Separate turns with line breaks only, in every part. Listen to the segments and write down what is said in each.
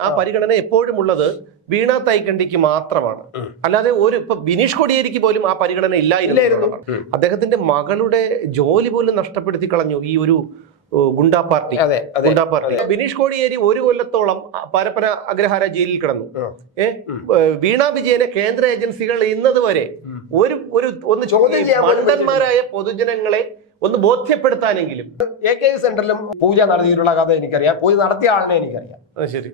ആ പരിഗണന എപ്പോഴും ഉള്ളത് വീണ തൈക്കണ്ടിക്ക് മാത്രമാണ്. അല്ലാതെ ഒരു ഇപ്പൊ ബിനീഷ് കോടിയേരിക്ക് പോലും ആ പരിഗണന ഇല്ലായിരുന്നു. അദ്ദേഹത്തിന്റെ മകളുടെ ജോലി പോലും നഷ്ടപ്പെടുത്തി കളഞ്ഞു ഈ ഒരു ഗുണ്ടാ പാർട്ടി.
അതെ
ഗുണ്ടാ പാർട്ടി. ബിനീഷ് കോടിയേരി ഒരു കൊല്ലത്തോളം പരപ്പന അഗ്രഹാര ജയിലിൽ കിടന്നു.
ഏഹ്
ഏ? വീണ വിജയനെ കേന്ദ്ര ഏജൻസികൾ ഇന്നത് വരെ ഒരു ഒരു ഒന്ന്
ചോദ്യം
മണ്ടന്മാരായ പൊതുജനങ്ങളെ ഒന്ന് ബോധ്യപ്പെടുത്താനെങ്കിലും.
എ കെ സെന്ററിലും പൂജ നടത്തിയിട്ടുള്ള കഥ എനിക്കറിയാം. പൂജ നടത്തിയ ആളിനെ എനിക്കറിയാം.
ശരി.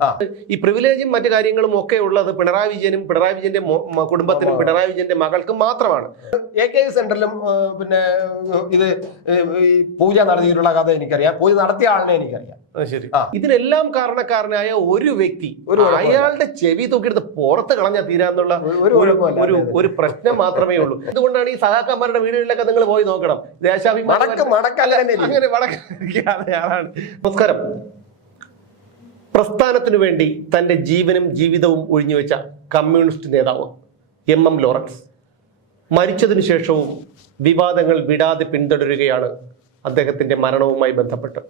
ഈ പ്രിവിലേജും മറ്റു കാര്യങ്ങളും ഒക്കെ ഉള്ളത് പിണറായി വിജയനും പിണറായി വിജയന്റെ കുടുംബത്തിനും പിണറായി വിജയന്റെ മകൾക്കും മാത്രമാണ്.
എ കെ സെന്ററിലും പിന്നെ ഇത് ഈ പൂജ നടത്തിയിട്ടുള്ള കഥ എനിക്കറിയാം. പൂജ നടത്തിയ ആളിനെ എനിക്കറിയാം.
ശരി. ഇതിനെല്ലാം കാരണക്കാരനായ ഒരു വ്യക്തി
ഒരു
അയാളുടെ ചെവി തൂക്കിയെടുത്ത് പുറത്ത് കളഞ്ഞാൽ തീരാന്നുള്ള
ഒരു-. ഒരു
പ്രശ്നം മാത്രമേ ഉള്ളൂ. അതുകൊണ്ടാണ് ഈ സഹാക്കന്മാരുടെ വീടുകളിലൊക്കെ നിങ്ങൾ പോയി നോക്കണം. ദേശാഭിമാനി
മടക്ക് അങ്ങനെ
വടക്കാണ് നമസ്കാരം. പ്രസ്ഥാനത്തിനു വേണ്ടി തന്റെ ജീവനും ജീവിതവും ഒഴിഞ്ഞുവെച്ച കമ്മ്യൂണിസ്റ്റ് നേതാവ് എം എം ലോറൻസ്. മരിച്ചതിനു ശേഷവും വിവാദങ്ങൾ വിടാതെ പിന്തുടരുകയാണ് അദ്ദേഹത്തിന്റെ മരണവുമായി ബന്ധപ്പെട്ട്.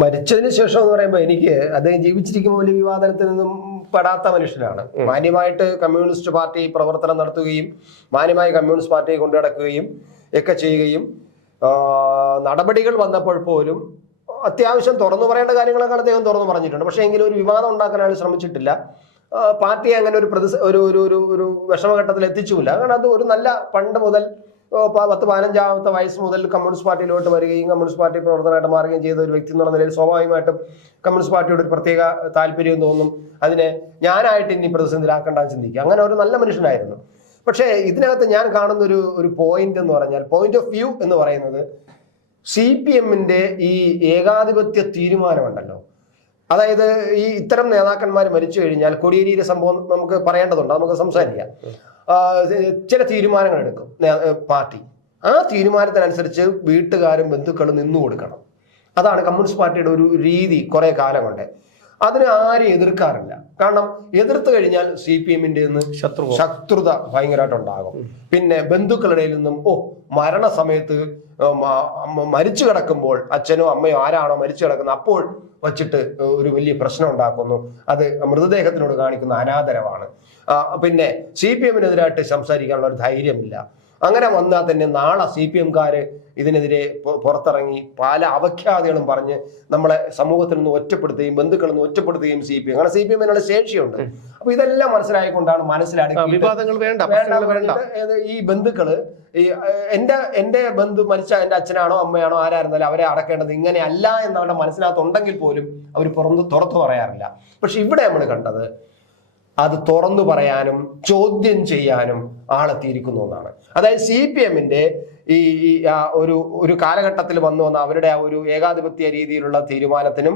മരിച്ചതിന് ശേഷം എന്ന് പറയുമ്പോൾ എനിക്ക് അദ്ദേഹം ജീവിച്ചിരിക്കുമ്പോൾ വലിയ വിവാദത്തിൽ നിന്നും പെടാത്ത മനുഷ്യനാണ്. മാന്യമായിട്ട് കമ്മ്യൂണിസ്റ്റ് പാർട്ടി പ്രവർത്തനം നടത്തുകയും മാന്യമായി കമ്മ്യൂണിസ്റ്റ് പാർട്ടിയെ കൊണ്ടു നടക്കുകയും ഒക്കെ ചെയ്യുകയും നടപടികൾ വന്നപ്പോൾ പോലും അത്യാവശ്യം തുറന്നു പറയേണ്ട കാര്യങ്ങളൊക്കെ അദ്ദേഹം തുറന്നു പറഞ്ഞിട്ടുണ്ട്. പക്ഷേ എങ്കിലും ഒരു വിവാദം ഉണ്ടാക്കാൻ അയാൾ ശ്രമിച്ചിട്ടില്ല. പാർട്ടി പാർട്ടിയെ അങ്ങനെ ഒരു പ്രതി ഒരു ഒരു ഒരു വിഷമഘട്ടത്തിൽ എത്തിച്ചുമില്ല. കാരണം അത് ഒരു നല്ല പണ്ട് മുതൽ പത്ത് പതിനഞ്ചാമത്തെ വയസ്സ് മുതൽ കമ്മ്യൂണിസ്റ്റ് പാർട്ടിയിലോട്ട് വരികയും കമ്മ്യൂണിസ്റ്റ് പാർട്ടി പ്രവർത്തനമായിട്ട് മാറുകയും ചെയ്ത ഒരു വ്യക്തി എന്നുള്ള നിലയിൽ സ്വാഭാവികമായിട്ടും കമ്മ്യൂണിസ്റ്റ് പാർട്ടിയോട് ഒരു പ്രത്യേക താല്പര്യം തോന്നും. അതിനെ ഞാനായിട്ട് ഇനി പ്രതിസന്ധിയിലാക്കണ്ടെന്ന് ചിന്തിക്കുക. അങ്ങനെ ഒരു നല്ല മനുഷ്യനായിരുന്നു. പക്ഷേ ഇതിനകത്ത് ഞാൻ കാണുന്ന ഒരു ഒരു പോയിന്റ് എന്ന് പറഞ്ഞാൽ പോയിന്റ് ഓഫ് വ്യൂ എന്ന് പറയുന്നത് സി പി എമ്മിന്റെ ഈ ഏകാധിപത്യ തീരുമാനമുണ്ടല്ലോ. അതായത് ഈ ഇത്തരം നേതാക്കന്മാർ മരിച്ചു കഴിഞ്ഞാൽ കൊടിയേരിയിലെ സംഭവം നമുക്ക് പറയേണ്ടതുണ്ട്. നമുക്ക് സംസാരിക്കാം. ചില തീരുമാനങ്ങൾ എടുക്കും. പാർട്ടി. ആ തീരുമാനത്തിനനുസരിച്ച് വീട്ടുകാരും ബന്ധുക്കളും നിന്നു കൊടുക്കണം അതാണ് കമ്മ്യൂണിസ്റ്റ് പാർട്ടിയുടെ ഒരു രീതി കുറേ കാലം കൊണ്ട്. അതിനെ ആരും എതിർക്കാറില്ല. കാരണം എതിർത്തു കഴിഞ്ഞാൽ സി പി എമ്മിന്റെ
ശത്രു
ശത്രുത ഭയങ്കരമായിട്ട് ഉണ്ടാകും പിന്നെ ബന്ധുക്കളുടെ നിന്നും ഓ മരണസമയത്ത് ഏർ മ- മ- മരിച്ചു കിടക്കുമ്പോൾ അച്ഛനോ അമ്മയോ ആരാണോ മരിച്ചു കിടക്കുന്നത് അപ്പോൾ വച്ചിട്ട് ഒരു വലിയ പ്രശ്നം ഉണ്ടാക്കുന്നു. അത് മൃതദേഹത്തിനോട് കാണിക്കുന്ന അനാദരവാണ്. പിന്നെ സി പി എമ്മിനെതിരായിട്ട് സംസാരിക്കാനുള്ള ഒരു ധൈര്യമില്ല. അങ്ങനെ വന്നാൽ തന്നെ നാളെ സി പി എംകാര് ഇതിനെതിരെ പുറത്തിറങ്ങി പല അവഖ്യാതികളും പറഞ്ഞ് നമ്മളെ സമൂഹത്തിൽ നിന്ന് ഒറ്റപ്പെടുത്തുകയും ബന്ധുക്കളിൽ നിന്ന് ഒറ്റപ്പെടുത്തുകയും സി പി എം അങ്ങനെ സി പി എമ്മിനുള്ള ശേഷിയുണ്ട്. അപ്പൊ ഇതെല്ലാം മനസ്സിലായിക്കൊണ്ടാണ് മനസ്സിലാക്കുന്നത് ഈ ബന്ധുക്കൾ ഈ എന്റെ എന്റെ ബന്ധു മരിച്ച എന്റെ അച്ഛനാണോ അമ്മയാണോ ആരായിരുന്നാലും അവരെ അടക്കേണ്ടത് ഇങ്ങനെയല്ല എന്ന് അവരുടെ മനസ്സിനകത്തുണ്ടെങ്കിൽ പോലും അവർ പുറത്ത് തുറത്തു പറയാറില്ല. പക്ഷെ ഇവിടെ നമ്മൾ കണ്ടത് അത് തുറന്നു പറയാനും ചോദ്യം ചെയ്യാനും ആളെത്തിയിരിക്കുന്നു എന്നാണ്. അതായത് സി പി എമ്മിന്റെ ഈ ഒരു ഒരു കാലഘട്ടത്തിൽ വന്നു വന്ന അവരുടെ ആ ഒരു ഏകാധിപത്യ രീതിയിലുള്ള തീരുമാനത്തിനും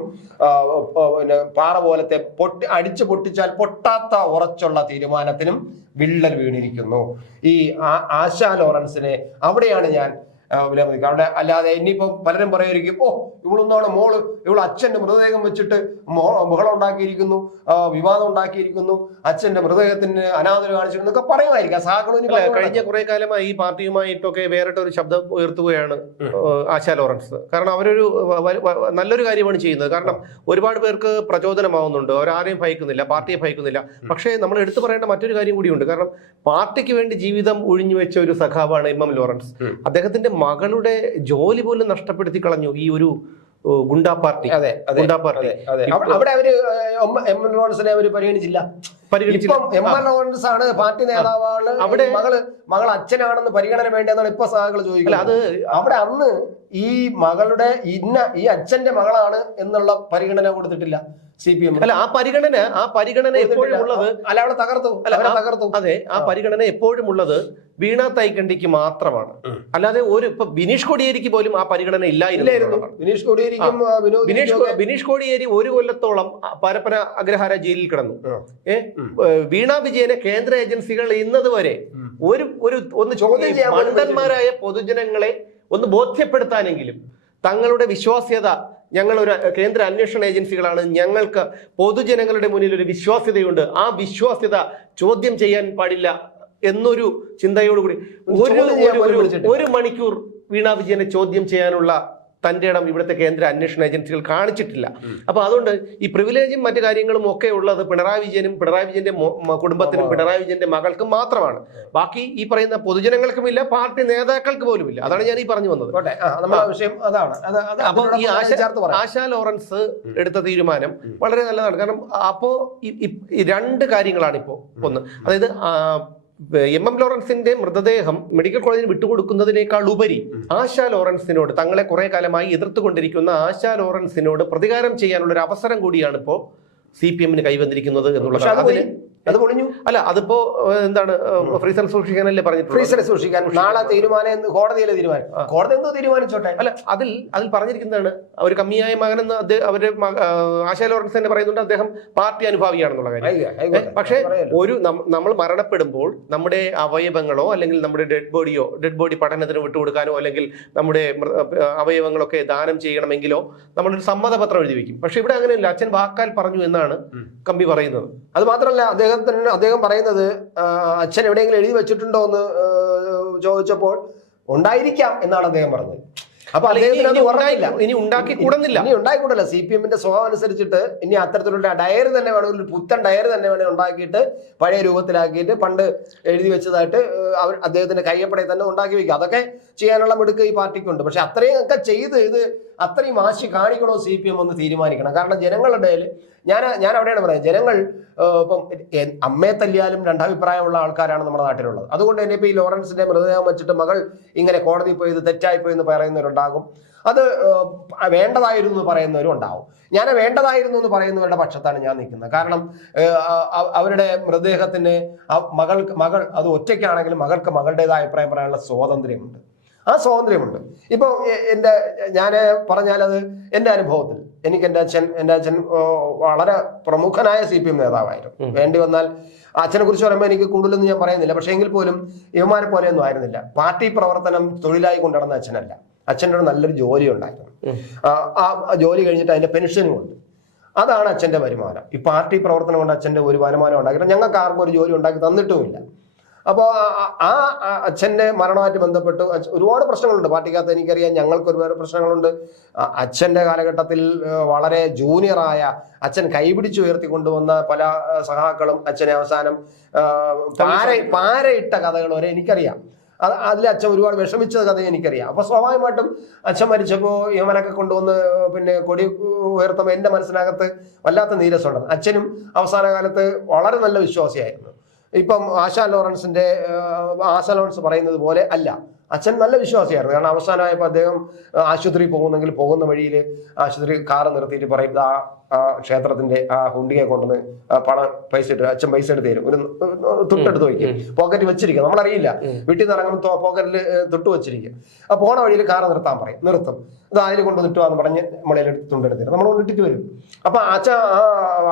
പിന്നെ പാറ പോലത്തെ പൊട്ടി അടിച്ചു പൊട്ടിച്ചാൽ പൊട്ടാത്ത ഉറച്ചുള്ള തീരുമാനത്തിനും വിള്ളൽ വീണിരിക്കുന്നു. ഈ ആശാ ലോറൻസിനെ അവിടെയാണ് ഞാൻ വിലമതിക്കുക അവിടെ അല്ലാതെ ഇനിയിപ്പോ പലരും പറയുമായിരിക്കും ഓ ഇവളൊന്നാണ് മോൾ ഇവൾ അച്ഛന്റെ മൃതദേഹം വെച്ചിട്ട് മോ ബഹളം ഉണ്ടാക്കിയിരിക്കുന്നു വിവാദം ഉണ്ടാക്കിയിരിക്കുന്നു അച്ഛന്റെ മൃതദേഹത്തിന് അനാദരം കാണിച്ചിരുന്നു എന്നൊക്കെ പറയുമായിരിക്കാം.
കഴിഞ്ഞ കുറെ കാലമായി ഈ പാർട്ടിയുമായിട്ടൊക്കെ വേറിട്ട ഒരു ശബ്ദം ഉയർത്തുകയാണ് ആശാ ലോറൻസ്. കാരണം അവരൊരു നല്ലൊരു കാര്യമാണ് ചെയ്യുന്നത്. കാരണം ഒരുപാട് പേർക്ക് പ്രചോദനമാവുന്നുണ്ട്. അവരാരെയും ഭയക്കുന്നില്ല പാർട്ടിയെ ഭയക്കുന്നില്ല. പക്ഷേ നമ്മൾ എടുത്തു പറയേണ്ട മറ്റൊരു കാര്യം കൂടിയുണ്ട്. കാരണം പാർട്ടിക്ക് വേണ്ടി ജീവിതം ഒഴിഞ്ഞു വെച്ച ഒരു സഖാവാണ് എം എം ലോറൻസ്. അദ്ദേഹത്തിന്റെ മകളുടെ ജോലി പോലും നഷ്ടപ്പെടുത്തി കളഞ്ഞു ഈ ഒരു ഗുണ്ടാ പാർട്ടി.
അതെ
ഗുണ്ടാ പാർട്ടി.
അവിടെ- അവർ എം എം ലോറൻസിനെ അവർ പരിഗണിച്ചില്ല. ഇപ്പം എം എൽ ലോറൻസ് ആണ് പാർട്ടി നേതാവാണ്
അവിടെ-
മകൾ മകൾ അച്ഛനാണെന്ന് പരിഗണന വേണ്ടെന്നാണ് ഇപ്പൊ സഹാക്കൾ ചോദിക്കുന്നത്.
അത്
അവിടെ അന്ന് ഈ മകളുടെ ഇന്ന ഈ അച്ഛന്റെ മകളാണ് എന്നുള്ള പരിഗണന കൊടുത്തിട്ടില്ല. സി പി എം
അല്ല ആ പരിഗണന ആ പരിഗണന എപ്പോഴും ഉള്ളത്
അല്ല അവിടെ തകർത്തു?
അല്ല,
അവരെ
ആ-
തകർത്തു?
അതെ ആ പരിഗണന എപ്പോഴും ഉള്ളത് വീണ തൈക്കണ്ടിക്ക് മാത്രമാണ്. അല്ലാതെ ഒരു ഇപ്പൊ ബിനീഷ് കോടിയേരിക്ക് പോലും ആ പരിഗണന ഇല്ലായിരുന്നു
ഇല്ലായിരുന്നു. കോടിയേരിക്കും
ബിനീഷ് ബിനീഷ് കോടിയേരി ഒരു കൊല്ലത്തോളം പരപ്പന അഗ്രഹാര ജയിലിൽ കിടന്നു. ഏ? ഏഹ് വീണ വിജയനെ കേന്ദ്ര ഏജൻസികൾ ഇന്നത് വരെ ഒരു ഒരു ഒന്ന്
ചോദ്യം
മണ്ടന്മാരായ പൊതുജനങ്ങളെ ഒന്ന് ബോധ്യപ്പെടുത്താനെങ്കിലും തങ്ങളുടെ വിശ്വാസ്യത ഞങ്ങൾ ഒരു കേന്ദ്ര അന്വേഷണ ഏജൻസികളാണ്. ഞങ്ങൾക്ക് പൊതുജനങ്ങളുടെ മുന്നിൽ ഒരു വിശ്വാസ്യതയുണ്ട്. ആ വിശ്വാസ്യത ചോദ്യം ചെയ്യാൻ പാടില്ല എന്നൊരു ചിന്തയോടുകൂടി ഒരു ഒരു- ഒരു- മണിക്കൂർ വീണാ വിജയനെ ചോദ്യം ചെയ്യാനുള്ള തന്റെ ഇടം ഇവിടുത്തെ കേന്ദ്ര അന്വേഷണ ഏജൻസികൾ കാണിച്ചിട്ടില്ല. അപ്പോൾ അതുകൊണ്ട് ഈ പ്രിവിലേജും മറ്റു കാര്യങ്ങളും ഒക്കെ ഉള്ളത് പിണറായി വിജയനും പിണറായി വിജയന്റെ കുടുംബത്തിനും പിണറായി വിജയന്റെ മകൾക്കും മാത്രമാണ്. ബാക്കി ഈ പറയുന്ന പൊതുജനങ്ങൾക്കുമില്ല പാർട്ടി നേതാക്കൾക്ക് പോലുമില്ല അതാണ് ഞാൻ ഈ പറഞ്ഞു വന്നത്.
വിഷയം അതാണ്. അത് അത്
അപ്പൊ ഈ ആശ ലോറൻസ് എടുത്ത തീരുമാനം വളരെ നല്ലതാണ്. കാരണം അപ്പോൾ രണ്ട് കാര്യങ്ങളാണ് ഇപ്പോ ഒന്ന്. അതായത് എം. എം. ലോറൻസിന്റെ മൃതദേഹം മെഡിക്കൽ കോളേജിന് വിട്ടുകൊടുക്കുന്നതിനേക്കാൾ ഉപരി ആശാ ലോറൻസിനോട് തങ്ങളെ കുറെ കാലമായി എതിർത്തുകൊണ്ടിരിക്കുന്ന ആശാ ലോറൻസിനോട് പ്രതികാരം ചെയ്യാനുള്ള ഒരു അവസരം കൂടിയാണ് ഇപ്പോ സി പി എമ്മിന് കൈവന്നിരിക്കുന്നത് എന്നുള്ളത് അതിന്
അത് പൊളിഞ്ഞു.
അല്ല അതിപ്പോ എന്താണ് ഫ്രീസർ സൂക്ഷിക്കാനല്ലേ പറഞ്ഞു
ഫ്രീസർ സൂക്ഷിക്കാൻ. നാളെ തീരുമാനം എന്ന് കോടതിയിലെ തീരുമാനം. കോടതി എന്തോ തീരുമാനിച്ചോട്ടെ?
അല്ല അതിൽ അതിൽ പറഞ്ഞിരിക്കുന്നതാണ് ഒരു കമ്മിയായ മകനെന്ന് അദ്ദേഹം അവർ ആശയ ലോറൻസ് തന്നെ പറയുന്നുണ്ട് അദ്ദേഹം പാർട്ടി അനുഭാവിയാണെന്നുള്ള കാര്യം. പക്ഷേ ഒരു നമ്മൾ മരണപ്പെടുമ്പോൾ നമ്മുടെ അവയവങ്ങളോ അല്ലെങ്കിൽ നമ്മുടെ ഡെഡ് ബോഡിയോ ഡെഡ് ബോഡി പഠനത്തിന് വിട്ടുകൊടുക്കാനോ അല്ലെങ്കിൽ നമ്മുടെ അവയവങ്ങളൊക്കെ ദാനം ചെയ്യണമെങ്കിലോ നമ്മളൊരു സമ്മതപത്രം എഴുതി വെക്കും പക്ഷെ ഇവിടെ അങ്ങനെയല്ല അച്ഛൻ വാക്കാൽ പറഞ്ഞു എന്നാണ് കമ്പി പറയുന്നത്.
അത് മാത്രമല്ല അദ്ദേഹത്തിന് അദ്ദേഹം പറയുന്നത് അച്ഛൻ എവിടെയെങ്കിലും എഴുതി വെച്ചിട്ടുണ്ടോ എന്ന് ചോദിച്ചപ്പോൾ ഉണ്ടായിരിക്കാം എന്നാണ് അദ്ദേഹം പറഞ്ഞത്. അപ്പൊ അദ്ദേഹത്തിന് അത്
ഇനി ഉണ്ടാക്കി കൂടുന്നില്ല.
ഇനി ഉണ്ടായിക്കൂടല്ല. സി പി എമ്മിന്റെ സ്വഭാവം അനുസരിച്ചിട്ട് ഇനി അത്തരത്തിലുള്ള ഡയറി തന്നെ വേണമെങ്കിൽ ഒരു പുത്തൻ ഡയറി തന്നെ വേണമെങ്കിൽ ഉണ്ടാക്കിയിട്ട് പഴയ രൂപത്തിലാക്കിയിട്ട് പണ്ട് എഴുതി വെച്ചതായിട്ട് അവർ അദ്ദേഹത്തിന്റെ കയ്യപ്പടയിൽ തന്നെ ഉണ്ടാക്കി വെക്കുക. അതൊക്കെ ചെയ്യാനുള്ള മിടുക്ക് ഈ പാർട്ടിക്കുണ്ട്. പക്ഷെ അത്രയും ഒക്കെ ചെയ്ത് ഇത് അത്രയും വാശി കാണിക്കണോ സി പി എം ഒന്ന് തീരുമാനിക്കണം. കാരണം ജനങ്ങളുടെ ഞാൻ ഞാൻ അവിടെയാണ് പറയുന്നത്. ജനങ്ങൾ ഇപ്പം അമ്മയെ തല്ലിയാലും രണ്ടഭിപ്രായമുള്ള ആൾക്കാരാണ് നമ്മുടെ നാട്ടിലുള്ളത്. അതുകൊണ്ട് തന്നെ ഇപ്പോൾ ഈ ലോറൻസിന്റെ മൃതദേഹം വെച്ചിട്ട് മകൾ ഇങ്ങനെ കോടതി പോയി ഇത് തെറ്റായിപ്പോയി എന്ന് പറയുന്നവരുണ്ടാകും. അത് വേണ്ടതായിരുന്നു എന്ന് പറയുന്നവരും ഉണ്ടാവും. ഞാൻ വേണ്ടതായിരുന്നു എന്ന് പറയുന്നവരുടെ പക്ഷത്താണ് ഞാൻ നിൽക്കുന്നത്. കാരണം അവരുടെ മൃതദേഹത്തിന് മകൾ മകൾ അത് ഒറ്റയ്ക്കാണെങ്കിലും മകൾക്ക് മകളുടേതായ അഭിപ്രായം പറയാനുള്ള സ്വാതന്ത്ര്യമുണ്ട്. ആ സ്വാതന്ത്ര്യമുണ്ട്. ഇപ്പോൾ എന്റെ ഞാൻ പറഞ്ഞാലത് എന്റെ അനുഭവത്തിൽ. എനിക്ക് എന്റെ അച്ഛൻ എന്റെ അച്ഛൻ വളരെ പ്രമുഖനായ സി പി എം നേതാവായിരുന്നു. വേണ്ടി വന്നാൽ അച്ഛനെ കുറിച്ച് പറയുമ്പോൾ എനിക്ക് കൂടുതലൊന്നും ഞാൻ പറയുന്നില്ല. പക്ഷേ എങ്കിൽ പോലും ഇവന്മാരെ പോലെയൊന്നും ആയിരുന്നില്ല. പാർട്ടി പ്രവർത്തനം തൊഴിലായി കൊണ്ടുനടന്ന അച്ഛനല്ല. അച്ഛന്റെ ഒരു നല്ലൊരു ജോലി ഉണ്ടായിരുന്നു. ആ ആ ജോലി കഴിഞ്ഞിട്ട് അതിന്റെ പെൻഷനും ഉണ്ട്. അതാണ് അച്ഛന്റെ വരുമാനം. ഈ പാർട്ടി പ്രവർത്തനം കൊണ്ട് അച്ഛന്റെ ഒരു വരുമാനം ഉണ്ടാക്കിയിട്ട് ഞങ്ങൾക്ക് ആർക്കും ഒരു ജോലി ഉണ്ടാക്കി തന്നിട്ടുമില്ല. അപ്പോൾ ആ അച്ഛന്റെ അച്ഛന്റെ മരണമായിട്ട് ബന്ധപ്പെട്ട്. ഒരുപാട് പ്രശ്നങ്ങളുണ്ട്. പാർട്ടിക്കകത്ത് എനിക്കറിയാം ഞങ്ങൾക്ക് ഒരുപാട് പ്രശ്നങ്ങളുണ്ട്. അച്ഛന്റെ അച്ഛന്റെ കാലഘട്ടത്തിൽ വളരെ ജൂനിയറായ അച്ഛൻ കൈപിടിച്ച് ഉയർത്തിക്കൊണ്ടുവന്ന പല സഹാക്കളും അച്ഛനെ അവസാനം പാര പാരയിട്ട കഥകൾ വരെ എനിക്കറിയാം. അത് അതിൽ അച്ഛൻ ഒരുപാട് വിഷമിച്ച കഥ എനിക്കറിയാം. അപ്പൊ സ്വാഭാവികമായിട്ടും അച്ഛൻ മരിച്ചപ്പോൾ യമനൊക്കെ കൊണ്ടുവന്ന് പിന്നെ കൊടി ഉയർത്തുമ്പോൾ എന്റെ മനസ്സിനകത്ത് വല്ലാത്ത നീരസമുണ്ടെന്ന് അച്ഛനും അവസാന കാലത്ത് വളരെ നല്ല വിശ്വാസിയായിരുന്നു. ഇപ്പം ആശാ ലോറൻസിന്റെ ആശ ലോറൻസ് പറയുന്നത് പോലെ അല്ല. അച്ഛൻ നല്ല വിശ്വാസിയായിരുന്നു. കാരണം അവസാനമായപ്പോൾ അദ്ദേഹം ആശുപത്രിയിൽ ആശുപത്രി പോകുന്നെങ്കിൽ പോകുന്ന വഴിയിൽ ആശുപത്രി കാറ് നിർത്തിയിട്ട് പറയും "ദാ ആ ക്ഷേത്രത്തിന്റെ ആ ഹുണ്ടിയെ കൊണ്ടുവന്ന് പണം പൈസ ഇട്ട് അച്ഛൻ പൈസ എടുത്ത് തരും. ഒരു തൊട്ടെടുത്ത് വയ്ക്കും. പോക്കറ്റ് വെച്ചിരിക്കും. നമ്മളറിയില്ല. വീട്ടിൽ നിന്ന് ഇറങ്ങുമ്പോൾ പോക്കറ്റിൽ തൊട്ട് വെച്ചിരിക്കും. ആ പോണ വഴിയിൽ കാറ് നിർത്താൻ പറയും. നിർത്തും. ഇത് അതിൽ കൊണ്ട് നിട്ടുവാന്ന് പറഞ്ഞ് നമ്മളെ തുണ്ടെടുത്ത് തരും. നമ്മൾ കൊണ്ടിട്ട് വരും. അപ്പൊ അച്ഛൻ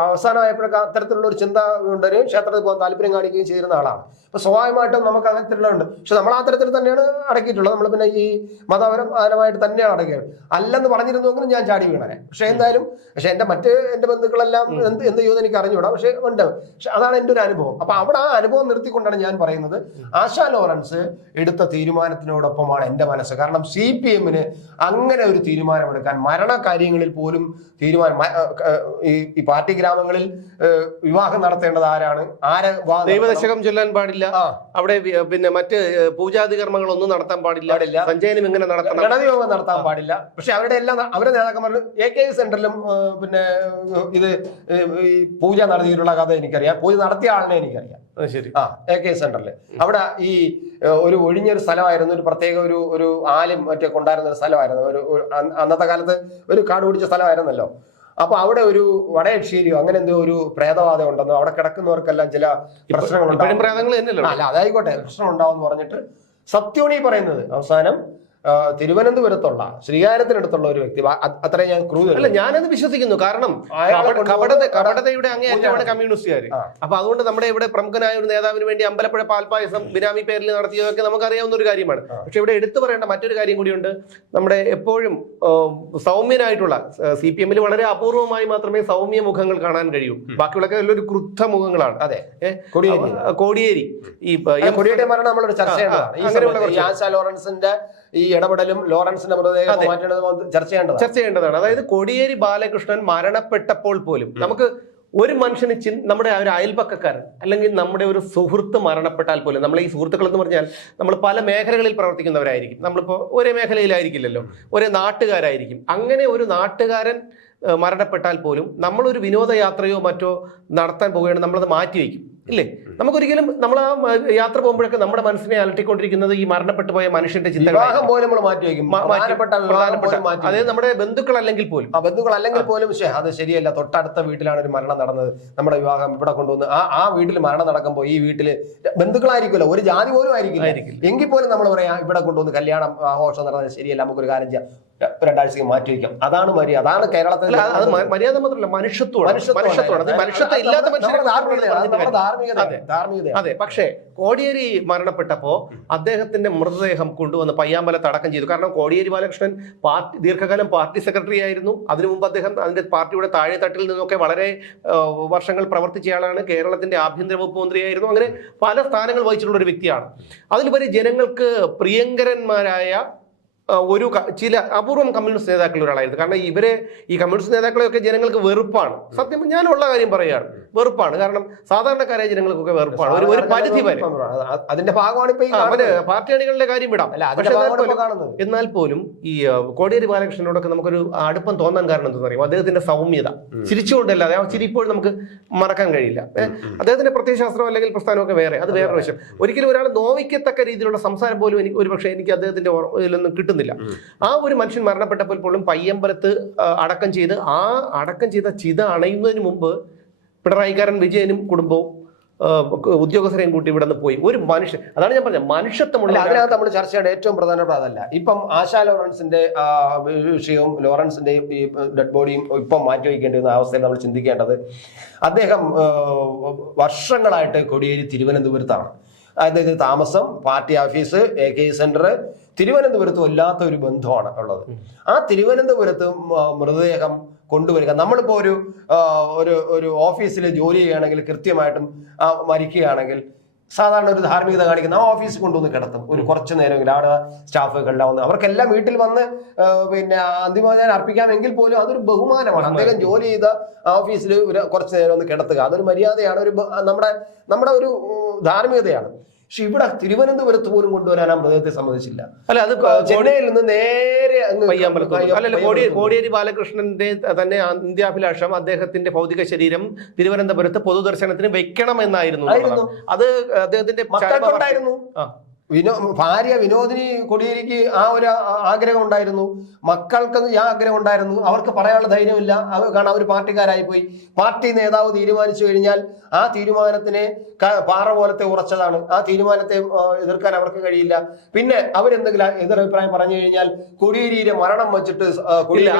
അവസാനമായപ്പോഴൊക്കെ അത്തരത്തിലുള്ള ഒരു ചിന്ത കൊണ്ടുവരികയും ക്ഷേത്രത്തിൽ പോകാൻ താല്പര്യം കാണിക്കുകയും ചെയ്തിരുന്ന ആളാണ്. അപ്പൊ സ്വാഭാവികമായിട്ടും നമുക്ക് അങ്ങനത്തെ ഉണ്ട് പക്ഷെ നമ്മൾ ആ തരത്തിൽ തന്നെയാണ് അടക്കിയിട്ടുള്ളത്. നമ്മൾ പിന്നെ ഈ മതപരമായിട്ട് തന്നെയാണ് അടക്കിയത്. അല്ലെന്ന് പറഞ്ഞിരുന്നുവെങ്കിലും ഞാൻ ചാടി വീണനെ. പക്ഷെ എന്തായാലും പക്ഷെ എന്റെ മറ്റ് എന്റെ ബന്ധുക്കളെല്ലാം എന്ത് എന്ത് ചെയ്യുമെന്ന് എനിക്ക് അറിഞ്ഞുകൂടാ പക്ഷെ ഉണ്ട് പക്ഷെ അതാണ് എന്റെ ഒരു അനുഭവം അപ്പൊ അവിടെ ആ അനുഭവം നിർത്തിക്കൊണ്ടാണ് ഞാൻ പറയുന്നത് ആശാ ലോറൻസ് എടുത്ത തീരുമാനത്തിനോടൊപ്പമാണ് എന്റെ മനസ്സ് കാരണം സി പി എമ്മിന് അങ്ങനെ ഒരു തീരുമാനമെടുക്കാൻ മരണകാര്യങ്ങളിൽ പോലും തീരുമാനം ഈ പാർട്ടി ഗ്രാമങ്ങളിൽ വിവാഹം നടത്തേണ്ടത് ആരാണ് ആരെ?
ദൈവദശകം ചൊല്ലാൻ പാടില്ല അവിടെ പിന്നെ മറ്റ് ഏഹ്, പൂജാതി കർമ്മങ്ങളൊന്നും നടത്താൻ പാടില്ല. സഞ്ചയനം ഇങ്ങനെ നടത്തണം
ഗണതയോഗം നടത്താൻ പാടില്ല പക്ഷെ അവരുടെ എല്ലാം അവരുടെ നേതാക്കന്മാർ എ കെ സെന്ററിലും പിന്നെ ഇത് ഈ പൂജ നടത്തിയിട്ടുള്ള കഥ എനിക്കറിയാം. പൂജ നടത്തിയ ആളിനെ എനിക്കറിയാം.
ശരി.
ആ എ കെ സെന്ററിൽ അവിടെ ഈ ഒരു ഒഴിഞ്ഞൊരു സ്ഥലമായിരുന്നു. ഒരു പ്രത്യേക ഒരു ഒരു ആലും മറ്റേ കൊണ്ടായിരുന്ന ഒരു സ്ഥലമായിരുന്നു. ഒരു അന്നത്തെ കാലത്ത് ഒരു കാട് പിടിച്ച സ്ഥലമായിരുന്നല്ലോ. അപ്പൊ അവിടെ ഒരു വടയക്ഷീരിയോ അങ്ങനെ എന്തോ ഒരു പ്രേതവാദം ഉണ്ടെന്നോ അവിടെ കിടക്കുന്നവർക്കെല്ലാം ചില
തന്നെയല്ലോ
അല്ല അതായിക്കോട്ടെ പ്രശ്നം ഉണ്ടാവും പറഞ്ഞിട്ട് സത്യോണി പറയുന്നത് അവസാനം തിരുവനന്തപുരത്തുള്ള ശ്രീകാര്യത്തിനടുത്തുള്ള ഒരു വ്യക്തി. അത്ര ഞാൻ ക്രൂര
അല്ല ഞാനത് വിശ്വസിക്കുന്നു. കാരണം കപടതയുടെ അങ്ങേയറ്റമാണ് കമ്മ്യൂണിസ്റ്റുകാർ അപ്പൊ അതുകൊണ്ട് നമ്മുടെ ഇവിടെ പ്രമുഖനായ ഒരു നേതാവിന് വേണ്ടി അമ്പലപ്പുഴ പാൽപായസം ബിനാമി പേരിൽ നടത്തിയതൊക്കെ നമുക്കറിയാവുന്ന ഒരു കാര്യമാണ് പക്ഷെ ഇവിടെ എടുത്തു പറയേണ്ട മറ്റൊരു കാര്യം കൂടിയുണ്ട്. നമ്മുടെ എപ്പോഴും സൗമ്യനായിട്ടുള്ള സി പി എമ്മിൽ വളരെ അപൂർവമായി മാത്രമേ സൗമ്യ മുഖങ്ങൾ കാണാൻ കഴിയൂ. ബാക്കിയുള്ളൊക്കെ ഒരു ക്രുദ്ധ മുഖങ്ങളാണ്.
അതെ. കോടിയേരി.
കോടിയേരി. ഈ
കോടിയേരി
അങ്ങനെയുള്ള
ലോറൻസിന്റെ ഈ ഇടപെടലും ലോറൻസിന്റെ മൃതദേഹം. മാറ്റേണ്ടത് ചർച്ച ചെയ്യേണ്ടത്
ചർച്ച ചെയ്യേണ്ടതാണ്. അതായത് കോടിയേരി ബാലകൃഷ്ണൻ മരണപ്പെട്ടപ്പോൾ പോലും നമുക്ക് ഒരു മനുഷ്യന് ചിൻ നമ്മുടെ ഒരു അയൽപക്കക്കാരൻ അല്ലെങ്കിൽ നമ്മുടെ ഒരു സുഹൃത്ത് മരണപ്പെട്ടാൽ പോലും നമ്മൾ ഈ സുഹൃത്തുക്കൾ എന്ന് പറഞ്ഞാൽ നമ്മൾ പല മേഖലകളിൽ പ്രവർത്തിക്കുന്നവരായിരിക്കും. നമ്മളിപ്പോൾ ഒരേ മേഖലയിലായിരിക്കില്ലല്ലോ. ഒരേ നാട്ടുകാരായിരിക്കും. അങ്ങനെ ഒരു നാട്ടുകാരൻ മരണപ്പെട്ടാൽ പോലും നമ്മളൊരു വിനോദയാത്രയോ മറ്റോ നടത്താൻ പോവുകയാണ് നമ്മളത് മാറ്റിവെക്കും. ഇല്ലേ? നമുക്കൊരിക്കലും നമ്മൾ ആ യാത്ര പോകുമ്പോഴൊക്കെ നമ്മുടെ മനസ്സിനെ അലട്ടിക്കൊണ്ടിരിക്കുന്നത് ഈ മരണപ്പെട്ടു പോയ മനുഷ്യന്റെ ചിന്തകൾ
പോലും നമ്മൾ മാറ്റി വയ്ക്കും. പ്രധാനപ്പെട്ട
അതായത് നമ്മുടെ ബന്ധുക്കൾ അല്ലെങ്കിൽ പോലും.
ആ ബന്ധുക്കൾ അല്ലെങ്കിൽ പോലും പക്ഷേ അത് ശരിയല്ല. തൊട്ടടുത്ത വീട്ടിലാണ് ഒരു മരണം നടന്നത്. നമ്മുടെ വിവാഹം ഇവിടെ കൊണ്ടുവന്ന് ആ ആ വീട്ടിൽ മരണം നടക്കുമ്പോൾ ഈ വീട്ടിൽ ബന്ധുക്കളായിരിക്കുമല്ലോ. ഒരു ജാതി പോലും
ആയിരിക്കില്ല.
എങ്കിൽ പോലും നമ്മൾ പറയാം ഇവിടെ കൊണ്ടുവന്ന് കല്യാണം ആഘോഷം നടന്നത് ശരിയല്ല. നമുക്കൊരു കാര്യം ചെയ്യാം. രണ്ടാഴ്ചക്ക് മാറ്റി വയ്ക്കാം. അതാണ് മര്യാദ. അതാണ് കേരളത്തിൽ
മര്യാദ മാത്രമല്ല മനുഷ്യത്വമാണ്. മനുഷ്യത്വമാണ്. അത് മനുഷ്യത്വം ഇല്ലാത്ത മനുഷ്യർ
ധാർമ്മികത ധാർമ്മികത
അതെ. പക്ഷേ കോടിയേരി മരണപ്പെട്ടപ്പോ അദ്ദേഹത്തിന്റെ മൃതദേഹം കൊണ്ടുവന്ന് പയ്യാമ്പലത്ത് അടക്കം ചെയ്തു. കാരണം കോടിയേരി ബാലകൃഷ്ണൻ പാർട്ടി ദീർഘകാലം പാർട്ടി സെക്രട്ടറി ആയിരുന്നു. അതിനു മുമ്പ് അദ്ദേഹം അതിന്റെ പാർട്ടിയുടെ താഴെത്തട്ടിൽ നിന്നൊക്കെ വളരെ വർഷങ്ങൾ പ്രവർത്തിച്ചയാളാണ് കേരളത്തിന്റെ ആഭ്യന്തര വകുപ്പ് മന്ത്രിയായിരുന്നു. അങ്ങനെ പല സ്ഥാനങ്ങൾ വഹിച്ചിട്ടുള്ള ഒരു വ്യക്തിയാണ്. അതിലുപരി ജനങ്ങൾക്ക് പ്രിയങ്കരന്മാരായ ഒരു ചില അപൂർവം കമ്മ്യൂണിസ്റ്റ് നേതാക്കളിൽ ഒരാളായിരുന്നു. കാരണം ഇവരെ ഈ കമ്മ്യൂണിസ്റ്റ് നേതാക്കളെയൊക്കെ ജനങ്ങൾക്ക് വെറുപ്പാണ്. സത്യം ഞാനുള്ള കാര്യം പറയുകയാണ് വെറുപ്പാണ്. കാരണം സാധാരണക്കാരായ ജനങ്ങൾക്കൊക്കെ വെറുപ്പാണ്. ഒരു ഒരു പരിധി വരെ.
അതിന്റെ ഭാഗമാണ് ഇപ്പൊ
ആ, പാർട്ടി അണികളുടെ കാര്യം വിടാം. എന്നാൽ പോലും- ഈ കോടിയേരി ബാലകൃഷ്ണനോടൊക്കെ നമുക്കൊരു അടുപ്പം തോന്നാൻ കാരണം എന്താണെന്ന് അറിയാം അദ്ദേഹത്തിന്റെ സൗമ്യത. ചിരിച്ചുകൊണ്ടല്ലാതെ ആ ചിരി ഇപ്പോഴും നമുക്ക് മറക്കാൻ കഴിയില്ല. അദ്ദേഹത്തിന്റെ പ്രത്യയശാസ്ത്രം അല്ലെങ്കിൽ പ്രസ്ഥാനമൊക്കെ വേറെ. അത് വേറെ വശം. ഒരിക്കലും ഒരാൾ നോവിക്കത്തക്ക രീതിയിലുള്ള സംസാരം പോലും എനിക്ക് ഒരു പക്ഷേ എനിക്ക് അദ്ദേഹത്തിന്റെ ഇതിലൊന്നും ഇതിലൊന്നും കിട്ടുന്നില്ല ആ ഒരു മനുഷ്യൻ മരണപ്പെട്ടപ്പോൾ പോലും പയ്യമ്പലത്ത് അടക്കം ചെയ്ത് ആ അടക്കം ചെയ്ത ചിത അണയുന്നതിന് മുമ്പ് പിണറായിക്കാരൻ വിജയനും കുടുംബവും ഉദ്യോഗസ്ഥരെയും കൂട്ടി ഇവിടെ നിന്ന് പോയി. ഒരു മനുഷ്യൻ അതാണ് ഞാൻ പറഞ്ഞത്. മനുഷ്യത്വമുള്ള
അതിനകത്ത് നമ്മൾ ചർച്ച ചെയ്യേണ്ട ഏറ്റവും പ്രധാനപ്പെട്ട അതല്ല. ഇപ്പം ആശാ ലോറൻസിന്റെ വിഷയവും ലോറൻസിന്റെയും ഈ ഡെഡ് ബോഡിയും ഇപ്പം മാറ്റി വയ്ക്കേണ്ടിരുന്ന അവസ്ഥയിൽ നമ്മൾ ചിന്തിക്കേണ്ടത്. അദ്ദേഹം വർഷങ്ങളായിട്ട് കൊടിയേരി തിരുവനന്തപുരത്താണ്. അതായത് താമസം party office A K centre തിരുവനന്തപുരത്തും ഇല്ലാത്ത ഒരു ബന്ധമാണ് ഉള്ളത്. ആ തിരുവനന്തപുരത്ത് മൃതദേഹം കൊണ്ടുവരിക. നമ്മളിപ്പോ ഒരു ഒരു ഒരു ഓഫീസിൽ ജോലി ചെയ്യുകയാണെങ്കിൽ കൃത്യമായിട്ടും മരിക്കുകയാണെങ്കിൽ സാധാരണ ഒരു ധാർമ്മികത കാണിക്കുന്ന ആ ഓഫീസിൽ കൊണ്ടുവന്ന് കിടത്തും. ഒരു കുറച്ച് നേരമെങ്കിലും അവിടെ സ്റ്റാഫുകളെല്ലാം വന്ന് അവർക്കെല്ലാം വീട്ടിൽ വന്ന് പിന്നെ അന്തിമോചനം അർപ്പിക്കാമെങ്കിൽ പോലും അതൊരു ബഹുമാനമാണ്. അദ്ദേഹം ജോലി ചെയ്ത ഓഫീസിൽ കുറച്ച് നേരം ഒന്ന് കിടത്തുക. അതൊരു മര്യാദയാണ്. ഒരു നമ്മുടെ നമ്മുടെ ഒരു ധാർമ്മികതയാണ്. പക്ഷെ ഇവിടെ തിരുവനന്തപുരത്ത് പോലും കൊണ്ടുവരാൻ ആ മൃഗത്തെ സമ്മതിച്ചില്ല.
അല്ല അത്
ചെന്നൈയിൽ നിന്ന് നേരെ
അല്ലല്ല
പയ്യാമ്പലത്ത്
കോടിയേരി ബാലകൃഷ്ണന്റെ തന്നെ അന്ത്യാഭിലാഷം അദ്ദേഹത്തിന്റെ ഭൗതിക ശരീരം തിരുവനന്തപുരത്ത് പൊതുദർശനത്തിന് വെക്കണം എന്നായിരുന്നു. അത് അദ്ദേഹത്തിന്റെ.
വിനോ ഭാര്യ വിനോദിനി കൊടിയേരിക്ക് ആ ഒരു ആഗ്രഹം ഉണ്ടായിരുന്നു. മക്കൾക്ക് ആ ആഗ്രഹം ഉണ്ടായിരുന്നു. അവർക്ക് പറയാനുള്ള ധൈര്യമില്ല. കാരണം അവർ പാർട്ടിക്കാരായി പോയി. പാർട്ടി നേതാവ് തീരുമാനിച്ചു കഴിഞ്ഞാൽ ആ തീരുമാനത്തിനെ പാറ പോലത്തെ ഉറച്ചതാണ്. ആ തീരുമാനത്തെ എതിർക്കാൻ അവർക്ക് കഴിയില്ല. പിന്നെ അവരെന്തെങ്കിലും എതിരഭിപ്രായം പറഞ്ഞു കഴിഞ്ഞാൽ കൊടിയേരിയുടെ മരണം വെച്ചിട്ട് കൊടിയേരി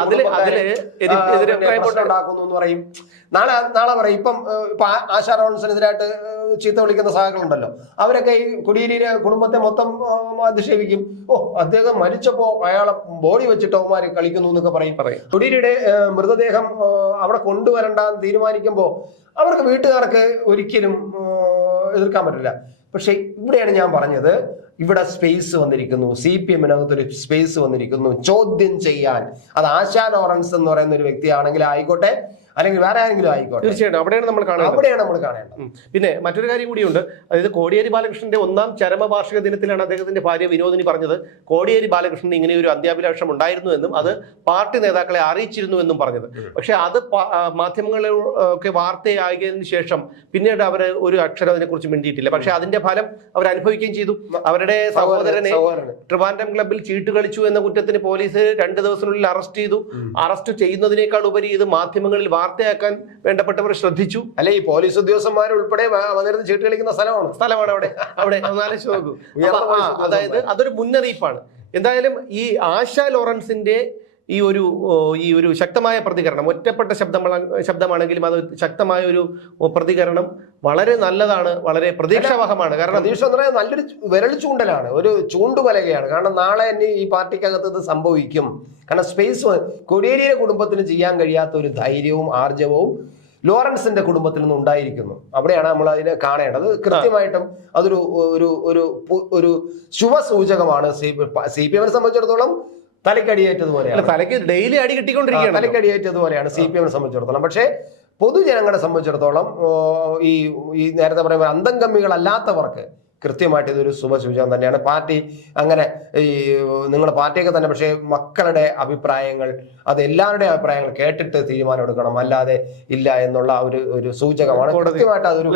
ഉണ്ടാക്കുന്നു എന്ന് പറയും. നാളെ നാളെ പറയും. ഇപ്പം ഇപ്പൊ ആശാ റോൺസിനെതിരായിട്ട് ചീത്ത വിളിക്കുന്ന സഹാക്കളുണ്ടല്ലോ അവരൊക്കെ ഈ കുടിയേരിയുടെ കുടുംബത്തെ മൊത്തം അധിക്ഷേപിക്കും. ഓ അദ്ദേഹം മരിച്ചപ്പോ അയാളെ ബോഡി വെച്ചിട്ട് അവന്മാര് കളിക്കുന്നു എന്നൊക്കെ പറയും.
പറയും.
കുടിയേരിയുടെ മൃതദേഹം അവിടെ കൊണ്ടുവരണ്ട എന്ന് തീരുമാനിക്കുമ്പോൾ അവർക്ക് വീട്ടുകാർക്ക് ഒരിക്കലും എതിർക്കാൻ പറ്റില്ല. പക്ഷെ ഇവിടെയാണ് ഞാൻ പറഞ്ഞത്. ഇവിടെ സ്പേസ് വന്നിരിക്കുന്നു. സി പി എമ്മിനകത്തൊരു സ്പേസ് വന്നിരിക്കുന്നു. ചോദ്യം ചെയ്യാൻ. അത് ആശാ ലോറൻസ് എന്ന് പറയുന്ന ഒരു വ്യക്തിയാണെങ്കിൽ ആയിക്കോട്ടെ. അല്ലെങ്കിൽ വേറെ ആരെങ്കിലും ആയിക്കോട്ടെ.
തീർച്ചയായിട്ടും. അവിടെയാണ് നമ്മൾ കാണുന്നത്
അവിടെയാണ് നമ്മൾ കാണേണ്ടത്.
പിന്നെ മറ്റൊരു കാര്യം കൂടിയുണ്ട്. അതായത് കോടിയേരി ബാലകൃഷ്ണന്റെ ഒന്നാം ചരമ വാർഷിക ദിനത്തിലാണ് അദ്ദേഹത്തിന്റെ ഭാര്യ വിനോദിനി പറഞ്ഞത്. കോടിയേരി ബാലകൃഷ്ണന് ഇങ്ങനെ ഒരു അന്ത്യാഭിലാഷം ഉണ്ടായിരുന്നു എന്നും അത് പാർട്ടി നേതാക്കളെ അറിയിച്ചിരുന്നു എന്നും പറഞ്ഞത്. പക്ഷെ അത് മാധ്യമങ്ങളെ ഒക്കെ വാർത്തയായതിനു ശേഷം പിന്നീട് അവർ ഒരു അക്ഷരം അതിനെക്കുറിച്ച് മിണ്ടിയിട്ടില്ല. പക്ഷെ അതിന്റെ ഫലം അവർ അനുഭവിക്കുകയും ചെയ്തു. അവരുടെ സഹോദരനെ
ട്രിവാൻഡം
ട്രിവാൻഡ്രം ക്ലബ്ബിൽ ചീട്ട് കളിച്ചു എന്ന കുറ്റത്തിന് പോലീസ് രണ്ട് ദിവസത്തിനുള്ളിൽ അറസ്റ്റ് ചെയ്തു. അറസ്റ്റ് ചെയ്യുന്നതിനേക്കാൾ ഉപരി ഇത് മാധ്യമങ്ങളിൽ വാർത്തയാക്കാൻ വേണ്ടപ്പെട്ടവർ ശ്രദ്ധിച്ചു.
അല്ലെ ഈ പോലീസ് വ- വന്നിരുന്ന് ചീട്ട് കളിക്കുന്ന സ്ഥലമാണ്.
സ്ഥലമാണ് അവിടെ. അവിടെ ഒന്നാലോചിച്ച് നോക്കൂ അതായത് അതൊരു മുന്നറിയിപ്പാണ്. എന്തായാലും ഈ ആശ ലോറൻസിന്റെ ഈ ഒരു ഈ ഒരു ശക്തമായ പ്രതികരണം ഒറ്റപ്പെട്ട ശബ്ദമാണ് ശബ്ദമാണെങ്കിലും അത് ശക്തമായ ഒരു പ്രതികരണം വളരെ നല്ലതാണ് വളരെ പ്രതീക്ഷാവഹമാണ്. കാരണം
പ്രതീക്ഷ എന്ന് നല്ലൊരു വിരൽ ചൂണ്ടലാണ് ഒരു ചൂണ്ടുപലകയാണ് കാരണം നാളെ തന്നെ ഈ പാർട്ടിക്കകത്ത് ഇത് സംഭവിക്കും. കാരണം സ്പേസ് കൊടിയേരിയുടെ കുടുംബത്തിന് ചെയ്യാൻ കഴിയാത്ത ഒരു ധൈര്യവും ആർജവവും ലോറൻസിന്റെ കുടുംബത്തിൽ നിന്ന് ഉണ്ടായിരിക്കുന്നു. അവിടെയാണ് നമ്മൾ അതിനെ കാണേണ്ടത്. കൃത്യമായിട്ടും അതൊരു ഒരു ഒരു ഒരു ശുഭസൂചകമാണ് സി സി പി എമ്മിനെ സംബന്ധിച്ചിടത്തോളം തലക്കടിയേറ്റതുപോലെയാണ്.
തലയ്ക്ക് ഡെയിലി അടി കിട്ടിക്കൊണ്ടിരിക്കുകയാണ്
തലക്കടിയേറ്റതുപോലെയാണ് സി പി എമ്മിനെ സംബന്ധിച്ചിടത്തോളം. പക്ഷേ പൊതുജനങ്ങളെ സംബന്ധിച്ചിടത്തോളം ഈ ഈ നേരത്തെ പറയുമ്പോൾ അന്തംഗമ്മികളല്ലാത്തവർക്ക് കൃത്യമായിട്ട് ഇതൊരു ശുഭസൂചകം തന്നെയാണ്. പാർട്ടി അങ്ങനെ ഈ നിങ്ങളുടെ പാർട്ടിയൊക്കെ തന്നെ പക്ഷേ മക്കളുടെ അഭിപ്രായങ്ങൾ അത് എല്ലാവരുടെയും അഭിപ്രായങ്ങൾ കേട്ടിട്ട് തീരുമാനം എടുക്കണം. അല്ലാതെ ഇല്ല എന്നുള്ള ഒരു ഒരു സൂചകമാണ്. കൃത്യമായിട്ട് അതൊരു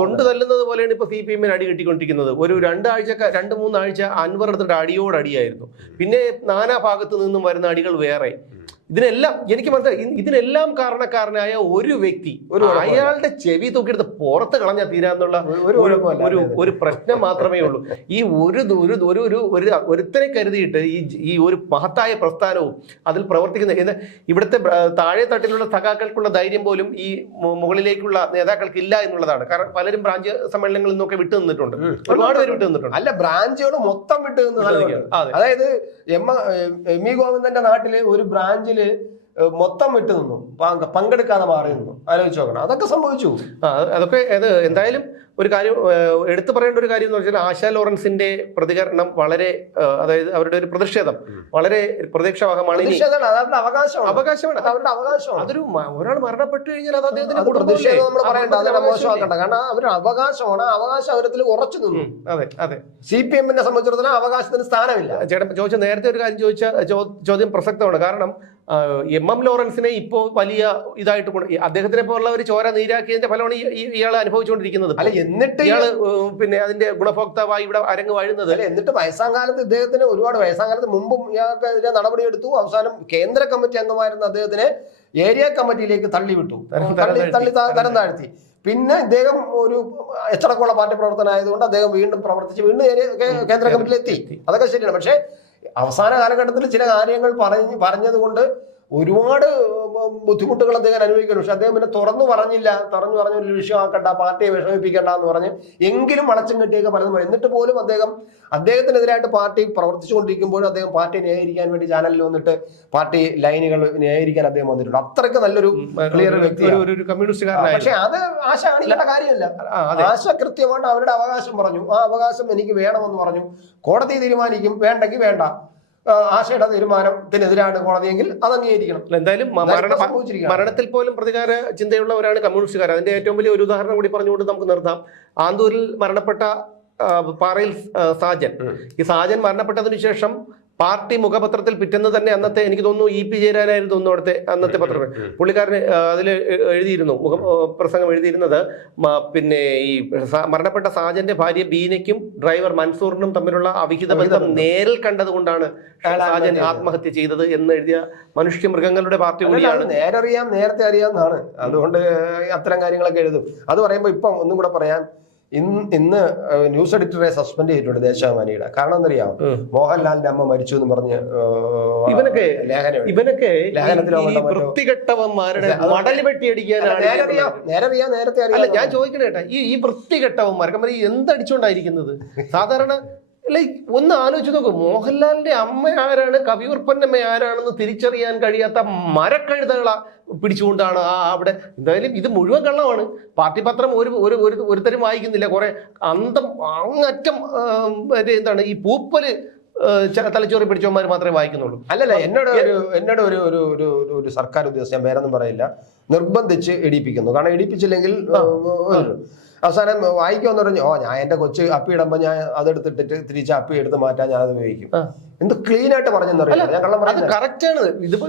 തൊണ്ട് തല്ലുന്നത് പോലെയാണ് ഇപ്പൊ സി പി എമ്മിന് അടി കിട്ടിക്കൊണ്ടിരിക്കുന്നത്. ഒരു രണ്ടാഴ്ച രണ്ട് മൂന്നാഴ്ച അൻവർ എടുത്തിട്ട് അടിയോട് അടിയായിരുന്നു പിന്നെ നാനാ ഭാഗത്തു നിന്നും വരുന്ന അടികൾ വേറെ. ഇതിനെല്ലാം എനിക്ക് മനസ്സിലായി ഇതിനെല്ലാം കാരണക്കാരനായ ഒരു വ്യക്തി
ഒരു
അയാളുടെ ചെവി തൂക്കിയെടുത്ത് പുറത്ത് കളഞ്ഞാൽ തീരാന്നുള്ള
ഒരു
ഒരു പ്രശ്നം മാത്രമേ ഉള്ളൂ ഈ ഒരു ഒരു ഒരു ഒരു ഒരു ഒരുത്തനെ കരുതിയിട്ട് ഈ ഈ ഒരു മഹത്തായ പ്രസ്ഥാനവും അതിൽ പ്രവർത്തിക്കുന്ന ഇവിടുത്തെ താഴെ തട്ടിലുള്ള സഖാക്കൾക്കുള്ള ധൈര്യം പോലും ഈ മുകളിലേക്കുള്ള നേതാക്കൾക്ക് ഇല്ല എന്നുള്ളതാണ് കാരണം പലരും ബ്രാഞ്ച് സമ്മേളനങ്ങളിൽ നിന്നൊക്കെ വിട്ടു നിന്നിട്ടുണ്ട് ഒരുപാട് പേര് വിട്ടു നിന്നിട്ടുണ്ട്
അല്ല ബ്രാഞ്ചുകൾ മൊത്തം വിട്ടു നിന്ന് അതായത് എം എം ഇ ഗോവിന്ദന്റെ നാട്ടിലെ ഒരു ബ്രാഞ്ചിൽ ഏഹ്, മൊത്തം വിട്ടു നിന്നു. പങ്ക് പങ്കെടുക്കാതെ മാറി നിന്നു. ആലോചിച്ച് നോക്കണം. അതൊക്കെ സംഭവിച്ചു.
അതൊക്കെ അത് എന്തായാലും ഒരു കാര്യം എടുത്തു പറയേണ്ട ഒരു കാര്യം എന്ന് വെച്ചാൽ ആശാ ലോറൻസിന്റെ പ്രതികരണം വളരെ അതായത് അവരുടെ ഒരു പ്രതിഷേധം വളരെ പ്രതീക്ഷാവഹമാണ്
അവകാശമാണ്.
അവകാശമാണ്.
അത് അവരുടെ അവകാശമാണ്.
അതൊരു ഒരാൾ മരണപ്പെട്ടു കഴിഞ്ഞാൽ അത് അദ്ദേഹത്തിന്റെ
അത്
കുടുംബമല്ലേ?
പ്രതിഷേധം നമ്മൾ
ആ
പറയണ്ട അതിനെ
കുടുംബത്തിന്റെ
മോശമാക്കണ്ട. കാരണം അവരുടെ അവകാശമാണ്. അവകാശ അവരത്തിൽ ഉറച്ചു നിന്നു.
അതെ അതെ.
സി പി എമ്മിനെ സംബന്ധിച്ചിടത്തോളം അവകാശത്തിന് സ്ഥാനമില്ല.
ചേട്ടൻ ചോദിച്ച നേരത്തെ ഒരു കാര്യം ചോദിച്ച ചോദ്യം പ്രസക്തമാണ്. കാരണം എം എം ലോറൻസിനെ ഇപ്പോ വലിയ ഇതായിട്ട് കൊണ്ട്- അദ്ദേഹത്തിനെ പോലുള്ള ഒരു ചോര നീരാക്കിയതിന്റെ ഫലമാണ് ഇയാൾ അനുഭവിച്ചുകൊണ്ടിരിക്കുന്നത്.
അല്ല എന്നിട്ട്
ഇയാൾ പിന്നെ അതിന്റെ ഗുണഭോക്താവായി ഇവിടെ അരങ്ങ് വാഴുന്നത്.
അല്ലെ എന്നിട്ട് വയസ്സാം കാലത്ത് ഇദ്ദേഹത്തിന് ഒരുപാട് വയസ്സാം കാലത്ത് മുമ്പും ഇയാൾക്കെതിരെ നടപടിയെടുത്തു. അവസാനം കേന്ദ്ര കമ്മിറ്റി അംഗമായിരുന്ന അദ്ദേഹത്തിനെ ഏരിയ കമ്മിറ്റിയിലേക്ക് തള്ളിവിട്ടു. തള്ളി. തള്ളി തരം താഴ്ത്തി പിന്നെ ഇദ്ദേഹം ഒരു എച്ചടക്കമുള്ള പാർട്ടി പ്രവർത്തനമായതുകൊണ്ട് അദ്ദേഹം വീണ്ടും പ്രവർത്തിച്ച് വീണ്ടും കേന്ദ്ര കമ്മിറ്റിയിൽ എത്തി. അതൊക്കെ ശരിയാണ്. പക്ഷേ അവസാന കാലഘട്ടത്തിൽ ചില കാര്യങ്ങൾ പറഞ്ഞ് പറഞ്ഞതുകൊണ്ട് ഒരുപാട് ബുദ്ധിമുട്ടുകൾ അദ്ദേഹം അനുഭവിക്കുന്നു പക്ഷെ അദ്ദേഹം പിന്നെ തുറന്നു പറഞ്ഞില്ല. തുറന്നു പറഞ്ഞ ഒരു വിഷയമാക്കണ്ട പാർട്ടിയെ വിഷമിപ്പിക്കണ്ട എന്ന് പറഞ്ഞ് എങ്കിലും വളച്ചും കെട്ടിയൊക്കെ പലതും. എന്നിട്ട് പോലും അദ്ദേഹം അദ്ദേഹത്തിനെതിരായിട്ട് പാർട്ടി പ്രവർത്തിച്ചുകൊണ്ടിരിക്കുമ്പോഴും അദ്ദേഹം പാർട്ടി ന്യായീകരിക്കാൻ വേണ്ടി ചാനലിൽ വന്നിട്ട് പാർട്ടി ലൈനുകൾ ന്യായീകരിക്കാൻ അദ്ദേഹം വന്നിട്ടുണ്ട്. അത്രയ്ക്ക് നല്ലൊരു ക്ലിയർ
വ്യക്തി
പക്ഷെ അത് ആശ കാണിക്കേണ്ട കാര്യമല്ല. ആശ കൃത്യമായിട്ട് അവരുടെ അവകാശം പറഞ്ഞു. ആ അവകാശം എനിക്ക് വേണമെന്ന് പറഞ്ഞു. കോടതി തീരുമാനിക്കും. വേണ്ടെങ്കിൽ വേണ്ട. ആശയുടെ തീരുമാനത്തിനെതിരാണ് കോടതിയെങ്കിൽ അത് അംഗീകരിക്കണം.
എന്തായാലും. മരണത്തിൽ പോലും പ്രതികാര ചിന്തയുള്ളവരാണ് കമ്മ്യൂണിസ്റ്റുകാർ. അതിന്റെ ഏറ്റവും വലിയ ഒരു ഉദാഹരണം കൂടി പറഞ്ഞുകൊണ്ട് നമുക്ക് നിർത്താം. ആന്തൂരിൽ മരണപ്പെട്ട പാറയിൽ സാജൻ. ഈ സാജൻ മരണപ്പെട്ടതിനു ശേഷം പാർട്ടി മുഖപത്രത്തിൽ പിറ്റെന്ന് തന്നെ അന്നത്തെ എനിക്ക് തോന്നുന്നു ഇ പി ജയരാജനായിരുന്നു തോന്നുന്നു അവിടുത്തെ അന്നത്തെ പത്രം പുള്ളിക്കാരന് അതിൽ എഴുതിയിരുന്നു മുഖ പ്രസംഗം എഴുതിയിരുന്നത്. പിന്നെ ഈ മരണപ്പെട്ട സാജന്റെ ഭാര്യ ബീനയ്ക്കും ഡ്രൈവർ മൻസൂറിനും തമ്മിലുള്ള അവിഹിത ബന്ധം നേരിൽ കണ്ടതുകൊണ്ടാണ് സാജൻ
ആത്മഹത്യ
ചെയ്തത് എന്ന് എഴുതിയ മനുഷ്യ മൃഗങ്ങളുടെ പാർട്ടി കൂടിയാണ്.
നേരെ നേരറിയാം നേരത്തെ അറിയാവുന്നതാണ്. അതുകൊണ്ട് അത്തരം കാര്യങ്ങളൊക്കെ എഴുതും. അത് പറയുമ്പോൾ ഇപ്പം ഒന്നും കൂടെ പറയാം. ഇന്ന് ഇന്ന് ന്യൂസ് എഡിറ്ററെ സസ്പെൻഡ് ചെയ്തിട്ടുണ്ട് ദേശാഭിമാനിയുടെ. കാരണം എന്തറിയാം. മോഹൻലാലിന്റെ അമ്മ മരിച്ചു എന്ന് പറഞ്ഞ്
ഇവനൊക്കെ ഇവനൊക്കെ വൃത്തികെട്ടവന്മാരുടെ മടൽ വെട്ടിയടിക്കാനാണ്
നേരത്തെ
അല്ല ഞാൻ ചോദിക്കണേട്ടാ ഈ ഈ വൃത്തികെട്ടവന്മാർ കമ്മ എന്തടിച്ചോണ്ടായിരിക്കുന്നത് സാധാരണ ഈ ഒന്ന് ആലോചിച്ച് നോക്ക്. മോഹൻലാലിന്റെ അമ്മ ആരാണ്? കവിയൂർപ്പന്നമ്മ ആരാണെന്ന് തിരിച്ചറിയാൻ കഴിയാത്ത മരക്കഴുതകള പിടിച്ചുകൊണ്ടാണ് ആ അവിടെ. എന്തായാലും ഇത് മുഴുവൻ കള്ളമാണ്. പാർട്ടി പത്രം ഒരു ഒരു ഒരു- ഒരുത്തരും വായിക്കുന്നില്ല. കുറെ അന്തം അങ്ങറ്റം മറ്റേ എന്താണ് ഈ പൂപ്പൽ തലച്ചോറി പിടിച്ചവന്മാർ മാത്രമേ വായിക്കുന്നുള്ളൂ.
അല്ലല്ല എന്നോട് ഒരു എന്നോട് ഒരു ഒരു ഒരു ഒരു- സർക്കാർ ഉദ്യോഗസ്ഥൻ ഞാൻ പേരൊന്നും പറയില്ല നിർബന്ധിച്ച് ഇടിപ്പിക്കുന്നു കാരണം ഇടിപ്പിച്ചില്ലെങ്കിൽ അവസാനം വായിക്കുമെന്ന് പറഞ്ഞു ഓ ഞാൻ എന്റെ കൊച്ച് അപ്പി ഇടുമ്പോ ഞാൻ അതെടുത്തിട്ടിട്ട് തിരിച്ച് അപ്പി എടുത്ത് മാറ്റാൻ ഞാൻ അത് ഉപയോഗിക്കും. എന്ത് ക്ലീൻ ആയിട്ട് പറഞ്ഞെന്നറിയില്ല ഞാൻ കള്ളം
അത്
പറയുന്നത്
കറക്റ്റ് ആണ്. ഇതിപ്പോ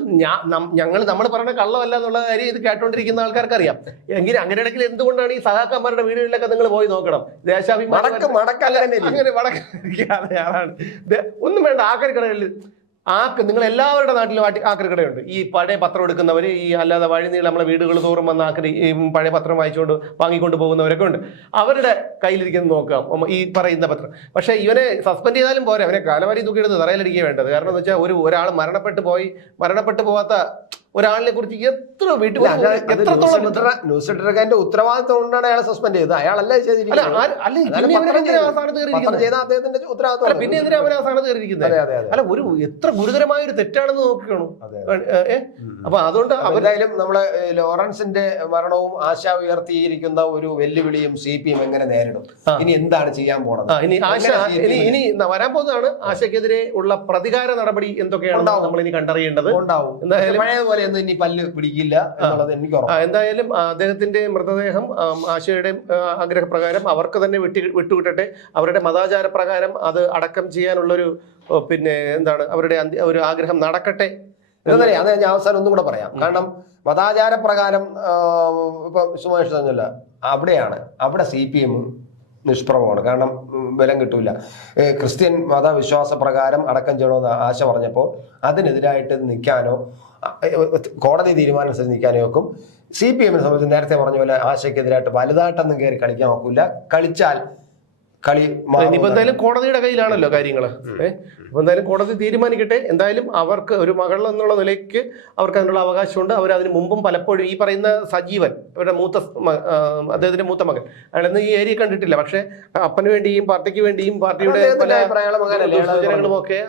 ഞങ്ങൾ നമ്മൾ പറയുന്ന കള്ളമല്ല എന്നുള്ള കാര്യം ഇത് കേട്ടോണ്ടിരിക്കുന്ന ആൾക്കാർക്ക് അറിയാം എങ്കിലും അങ്ങനെ ഇടയ്ക്ക് എന്തുകൊണ്ടാണ് ഈ സഹാക്കന്മാരുടെ വീടുകളിലൊക്കെ നിങ്ങൾ പോയി നോക്കണം? ദേശാഭിമാനി
അങ്ങനെ
ആളാണ്. ഒന്നും വേണ്ട ആക്രി ആക്ക് നിങ്ങൾ എല്ലാവരുടെ നാട്ടിലും ആക്രി കടയുണ്ട് ഈ പഴയ പത്രം എടുക്കുന്നവർ ഈ അല്ലാതെ വഴിനീളം നമ്മളെ വീടുകൾ തോറും വന്ന് ആക്രി ഈ പഴയ പത്രം വായിച്ചുകൊണ്ട് വാങ്ങിക്കൊണ്ട് പോകുന്നവരൊക്കെ ഉണ്ട്. അവരുടെ കയ്യിലിരിക്കുന്നത് നോക്കാം ഈ പറയുന്ന പത്രം. പക്ഷേ ഇവനെ സസ്പെൻഡ് ചെയ്താലും പോരാ. അവനെ കാലമാരി തൂക്കിയെടുത്ത് തറയിലടിക്കുക വേണ്ടത്. കാരണം എന്ന് വെച്ചാൽ ഒരു ഒരാൾ മരണപ്പെട്ടു പോയി മരണപ്പെട്ടു പോവാത്ത ഒരാളിനെ കുറിച്ച് എത്ര വീട്ടിൽ
ന്യൂസ് എഡിറ്റർ- ന്യൂസ് എഡിറ്റർക്കാരന്റെ ഉത്തരവാദിത്വം കൊണ്ടാണ് അയാളെ സസ്പെൻഡ് ചെയ്തത്. അയാളല്ല ചെയ്തിരിക്കുന്നത്?
പിന്നെ എന്തിനാ അവൻ ആ സ്ഥാനത്ത് കയറിയിരിക്കുന്നത് അല്ല ഒരു എത്ര ഗുരുതരമായ ഒരു തെറ്റാണെന്ന് നോക്കിക്കണു.
അതെ
അപ്പൊ അതുകൊണ്ട്
അവരായാലും നമ്മൾ ലോറൻസിന്റെ മരണവും ആശ ഉയർത്തിയിരിക്കുന്ന ഒരു വെല്ലുവിളിയും സി പി എം എങ്ങനെ നേരിടും? ഇനി എന്താണ് ചെയ്യാൻ പോണത്?
ഇനി ആശ ഇനി ഇനി വരാൻ പോകുന്നതാണ് ആശയ്ക്കെതിരെ ഉള്ള പ്രതികാര നടപടി
എന്തൊക്കെയാണ്
നമ്മൾ ഇനി കണ്ടറിയേണ്ടത്.
ഉണ്ടാവും.
എന്തായാലും
ഒന്നും ഇനി പല്ല് പിടിക്കില്ല എന്നുള്ളത് എനിക്ക്
എന്തായാലും അദ്ദേഹത്തിന്റെ മൃതദേഹം ആശയുടെ ആഗ്രഹപ്രകാരം അവർക്ക് തന്നെ വിട്ടി വിട്ടുവിട്ടെ അവരുടെ മതാചാര പ്രകാരം അത് അടക്കം ചെയ്യാനുള്ള ഒരു പിന്നെ എന്താണ് അവരുടെ ഒരു ആഗ്രഹം നടക്കട്ടെ.
എന്നറിയാം അത് ഞാൻ അവസാനം ഒന്നും കൂടെ പറയാം. കാരണം മതാചാര പ്രകാരം ഇപ്പൊ സുമേഷ് പറഞ്ഞല്ല അവിടെയാണ് അവിടെ സി പി എം നിഷ്പ്രഭമാണ്. കാരണം ബലം കിട്ടൂല. ക്രിസ്ത്യൻ മതവിശ്വാസ പ്രകാരം അടക്കം ചെയ്യണമെന്ന് ആശ പറഞ്ഞപ്പോൾ അതിനെതിരായിട്ട് നിൽക്കാനോ കോടതി തീരുമാനം നിൽക്കാനോ വെക്കും സി പി എമ്മിനെ സംബന്ധിച്ച് നേരത്തെ പറഞ്ഞ പോലെ ആശയ്ക്കെതിരായിട്ട് വലുതായിട്ടൊന്നും കയറി കളിക്കാൻ നോക്കില്ല കളിച്ചാൽ കളി
ഇനിയിപ്പോ എന്തായാലും കോടതിയുടെ കയ്യിലാണല്ലോ കാര്യങ്ങൾ ഏഹ് അപ്പൊ എന്തായാലും കോടതി തീരുമാനിക്കട്ടെ. എന്തായാലും അവർക്ക് ഒരു മകൾ എന്നുള്ള നിലയ്ക്ക് അവർക്ക് അതിനുള്ള അവകാശമുണ്ട്. അവർ അതിന് മുമ്പും പലപ്പോഴും ഈ പറയുന്ന സജീവൻ അവരുടെ മൂത്ത അദ്ദേഹത്തിന്റെ മൂത്ത മകൻ അയാളെന്ന് ഈ ഏരിയ കണ്ടിട്ടില്ല. പക്ഷെ അപ്പന് വേണ്ടിയും പാർട്ടിക്ക് വേണ്ടിയും പാർട്ടിയുടെ സൂചനകളും ഒക്കെ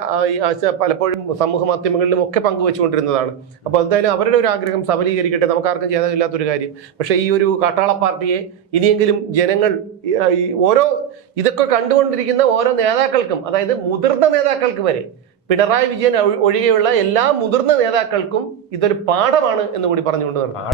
പലപ്പോഴും സമൂഹ മാധ്യമങ്ങളിലും ഒക്കെ പങ്കുവെച്ചുകൊണ്ടിരുന്നതാണ്. അപ്പൊ എന്തായാലും അവരുടെ ഒരു ആഗ്രഹം സബലീകരിക്കട്ടെ. നമുക്ക് ആർക്കും ചെയ്യാനില്ലാത്തൊരു കാര്യം. പക്ഷേ ഈ ഒരു കാട്ടാള പാർട്ടിയെ ഇനിയെങ്കിലും ജനങ്ങൾ ഓരോ ഇതൊക്കെ കണ്ടുകൊണ്ടിരിക്കുന്ന ഓരോ നേതാക്കൾക്കും അതായത് മുതിർന്ന നേതാക്കൾക്ക് വരെ പിണറായി വിജയൻ ഒഴികെയുള്ള എല്ലാ മുതിർന്ന നേതാക്കൾക്കും ഇതൊരു പാഠമാണ് എന്ന് കൂടി പറഞ്ഞുകൊണ്ട് നിർത്താം.